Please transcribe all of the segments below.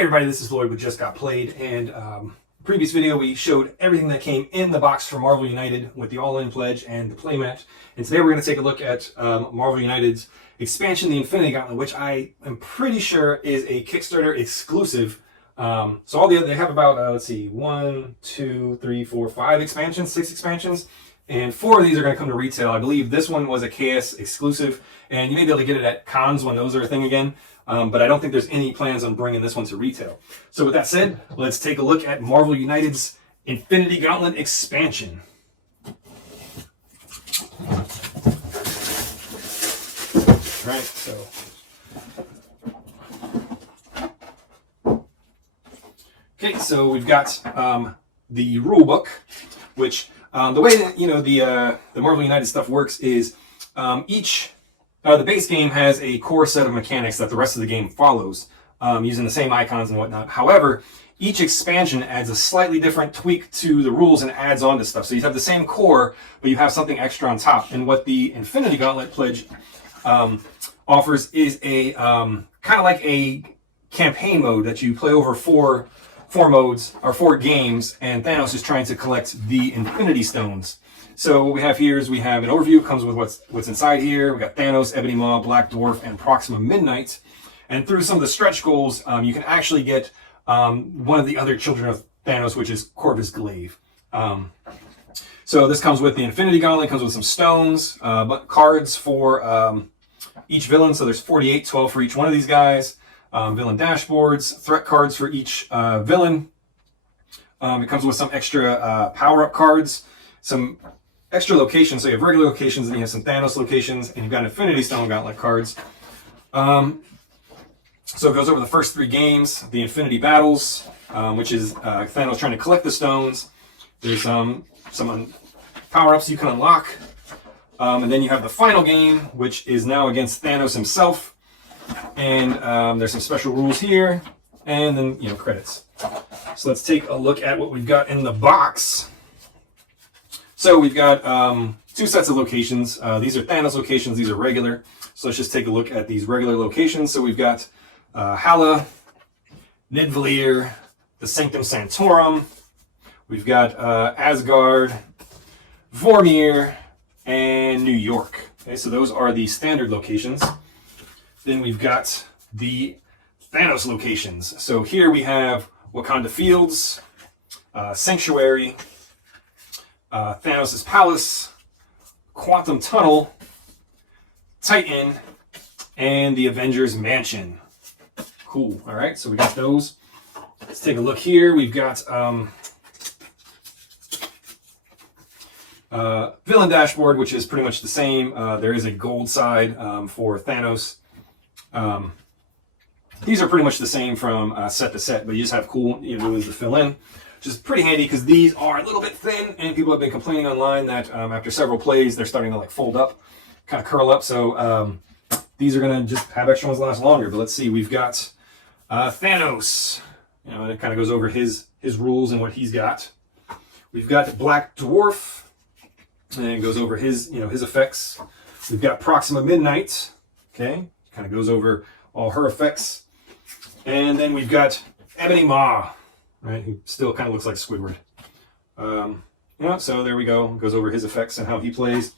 everybody, this is Lloyd with Just Got Played, and previous video we showed everything that came in the box for Marvel United with the All-In Pledge and the playmat. And today we're going to take a look at Marvel United's expansion, the Infinity Gauntlet, which I am pretty sure is a Kickstarter exclusive. So all the other, they have about, let's see, 1, 2, 3, 4, 5 expansions, 6 expansions. And 4 of these are going to come to retail. I believe this one was a KS exclusive, and you may be able to get it at cons when those are a thing again. But I don't think there's any plans on bringing this one to retail. So with that said, let's take a look at Marvel United's Infinity Gauntlet expansion. Right, so okay, so we've got the rule book, which the way that the Marvel United stuff works is the base game has a core set of mechanics that the rest of the game follows, using the same icons and whatnot. However, each expansion adds a slightly different tweak to the rules and adds on to stuff. So you have the same core, but you have something extra on top. And what the Infinity Gauntlet pledge offers is a kind of like a campaign mode that you play over four modes or 4 games, and Thanos is trying to collect the Infinity Stones. So what we have here is we have an overview, comes with what's inside here. We got Thanos, Ebony Maw, Black Dwarf, and Proxima Midnight. And through some of the stretch goals, you can actually get one of the other children of Thanos, which is Corvus Glaive. So this comes with the Infinity Gauntlet, comes with some stones, cards for each villain. So there's 48, 12 for each one of these guys. Villain dashboards, threat cards for each villain. It comes with some extra power-up cards, some extra locations. So you have regular locations, and you have some Thanos locations, and you've got Infinity Stone Gauntlet cards. So it goes over the first 3 games, the Infinity Battles, which is Thanos trying to collect the stones. There's some power-ups you can unlock. And then you have the final game, which is now against Thanos himself. And there's some special rules here, and then, credits. So let's take a look at what we've got in the box. So we've got 2 sets of locations. These are Thanos locations, these are regular. So let's just take a look at these regular locations. So we've got Hala, Nidavellir, the Sanctum Sanctorum. We've got Asgard, Vormir, and New York. Okay, so those are the standard locations. Then we've got the Thanos locations. So here we have Wakanda Fields, Sanctuary, Thanos' Palace, Quantum Tunnel, Titan, and the Avengers Mansion. Cool. All right, so we got those. Let's take a look here. We've got Villain Dashboard, which is pretty much the same. There is a gold side for Thanos. These are pretty much the same from set to set, but you just have cool villains to fill in, which is pretty handy because these are a little bit thin, and people have been complaining online that after several plays they're starting to like fold up, kind of curl up. So these are going to just have extra ones last longer. But let's see, we've got Thanos. And it kind of goes over his rules and what he's got. We've got Black Dwarf, and it goes over his his effects. We've got Proxima Midnight. Okay. Kind of goes over all her effects. And then we've got Ebony Maw, right, who still kind of looks like Squidward. So there we go. Goes over his effects and how he plays.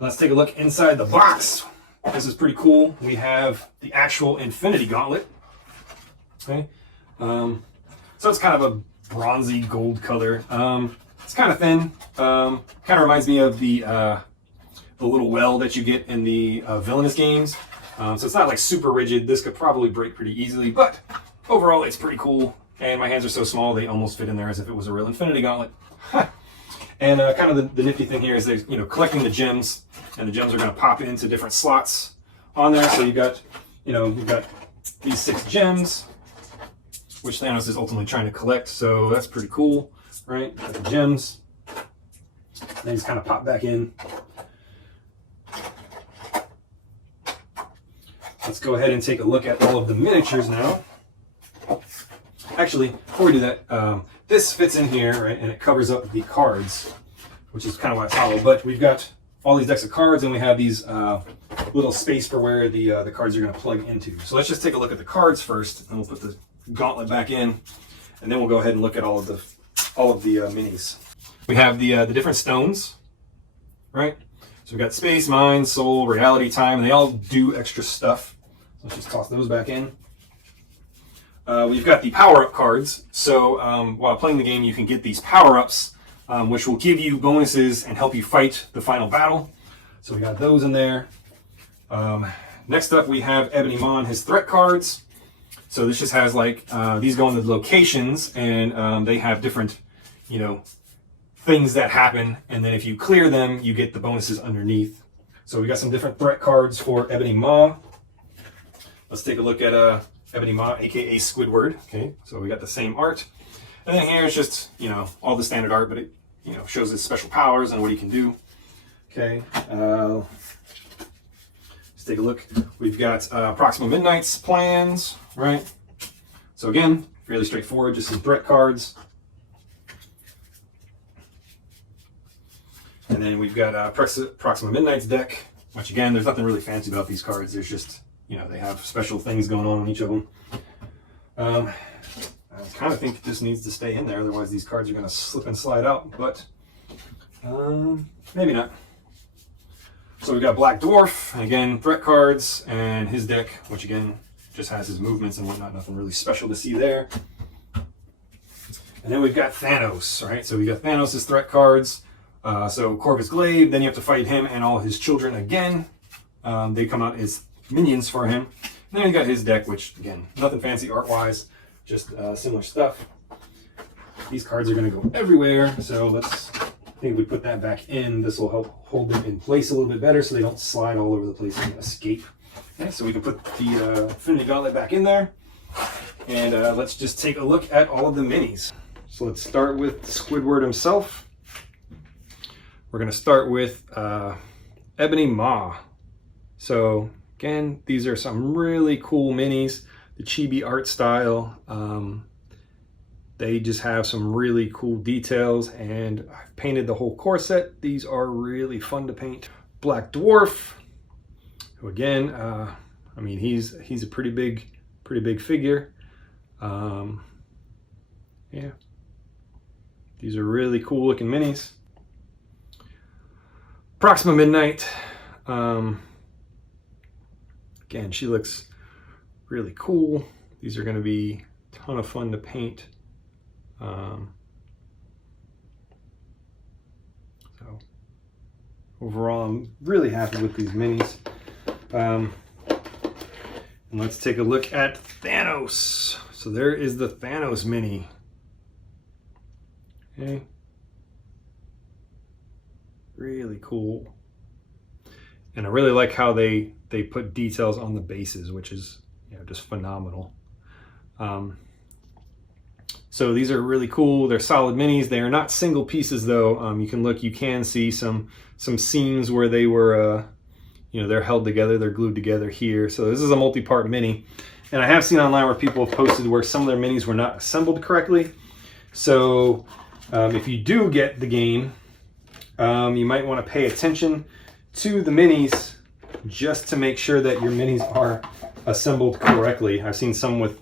Let's take a look inside the box. This is pretty cool. We have the actual Infinity Gauntlet. Okay. So it's kind of a bronzy gold color. It's kind of thin. Kind of reminds me of the little well that you get in the Villainous games. So it's not like super rigid. This could probably break pretty easily, but overall it's pretty cool. And my hands are so small they almost fit in there as if it was a real Infinity Gauntlet. And kind of the nifty thing here is there's collecting the gems, and the gems are going to pop into different slots on there. So you've got these 6 gems, which Thanos is ultimately trying to collect. So that's pretty cool, right? Got the gems. They just kind of pop back in. Let's go ahead and take a look at all of the miniatures now. Actually, before we do that, this fits in here, right, and it covers up the cards, which is kind of why it's hollow. But we've got all these decks of cards, and we have these little space for where the cards are going to plug into. So let's just take a look at the cards first, and we'll put the Gauntlet back in, and then we'll go ahead and look at all of the minis. We have the different stones, right? So we've got space, mind, soul, reality, time, and they all do extra stuff. So let's just toss those back in. We've got the power-up cards. So while playing the game, you can get these power-ups, which will give you bonuses and help you fight the final battle. So we got those in there. Next up, we have Ebony Maw and his threat cards. So this just has like, these go into the locations, and they have different, you know, things that happen. And then if you clear them, you get the bonuses underneath. So we got some different threat cards for Ebony Maw. Let's take a look at Ebony Maw, aka Squidward. Okay, so we got the same art. And then here it's just, you know, all the standard art, but it, you know, shows his special powers and what he can do. Okay, let's take a look. We've got Proxima Midnight's plans, right? So again, fairly straightforward, just some threat cards. And then we've got Proxima Midnight's deck, which again, there's nothing really fancy about these cards. There's just, you know, they have special things going on each of them. I kind of think this needs to stay in there, otherwise these cards are going to slip and slide out, but maybe not. So we've got Black Dwarf, and again, threat cards, and his deck, which again, just has his movements and whatnot, nothing really special to see there. And then we've got Thanos, right? So we got Thanos' threat cards. So Corvus Glaive, then you have to fight him and all his children again. They come out as minions for him. And then we got his deck, which again, nothing fancy art-wise, just similar stuff. These cards are going to go everywhere, so let's, I think if we put that back in, this will help hold them in place a little bit better so they don't slide all over the place and escape. Okay, so we can put the Infinity Gauntlet back in there, and let's just take a look at all of the minis. So let's start with Squidward himself. We're going to start with Ebony Maw. So again, these are some really cool minis. The chibi art style. They just have some really cool details, and I've painted the whole core set. These are really fun to paint. Black Dwarf, who again, I mean, he's a pretty big figure. Yeah, these are really cool looking minis. Proxima Midnight. Again, she looks really cool. These are going to be a ton of fun to paint. So overall, I'm really happy with these minis. And let's take a look at Thanos. So there is the Thanos mini. Okay. Really cool. And I really like how they put details on the bases, which is, you know, just phenomenal. So these are really cool. They're solid minis. They are not single pieces though. You can look, you can see some seams where they were, you know, they're held together, they're glued together here. So this is a multi-part mini. And I have seen online where people have posted where some of their minis were not assembled correctly. So if you do get the game, you might want to pay attention to the minis just to make sure that your minis are assembled correctly. I've seen some with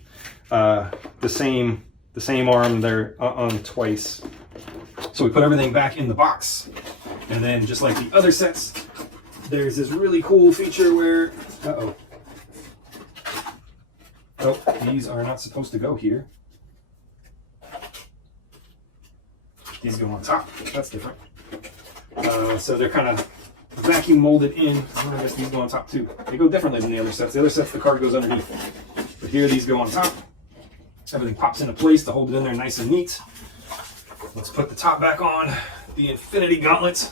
the same arm there on twice. So we put everything back in the box, and then just like the other sets, there's this really cool feature where oh, these are not supposed to go here. These go on top. That's different. So they're kind of vacuum molded in. I guess these go on top too. They go differently than the other sets. The other sets, the card goes underneath. But here, these go on top. Everything pops into place to hold it in there nice and neat. Let's put the top back on. The Infinity Gauntlet.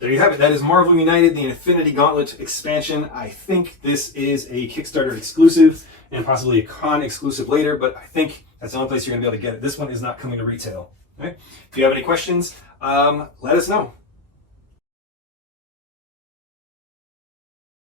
There you have it. That is Marvel United, the Infinity Gauntlet expansion. I think this is a Kickstarter exclusive and possibly a con exclusive later, but I think that's the only place you're going to be able to get it. This one is not coming to retail. Okay? If you have any questions, let us know.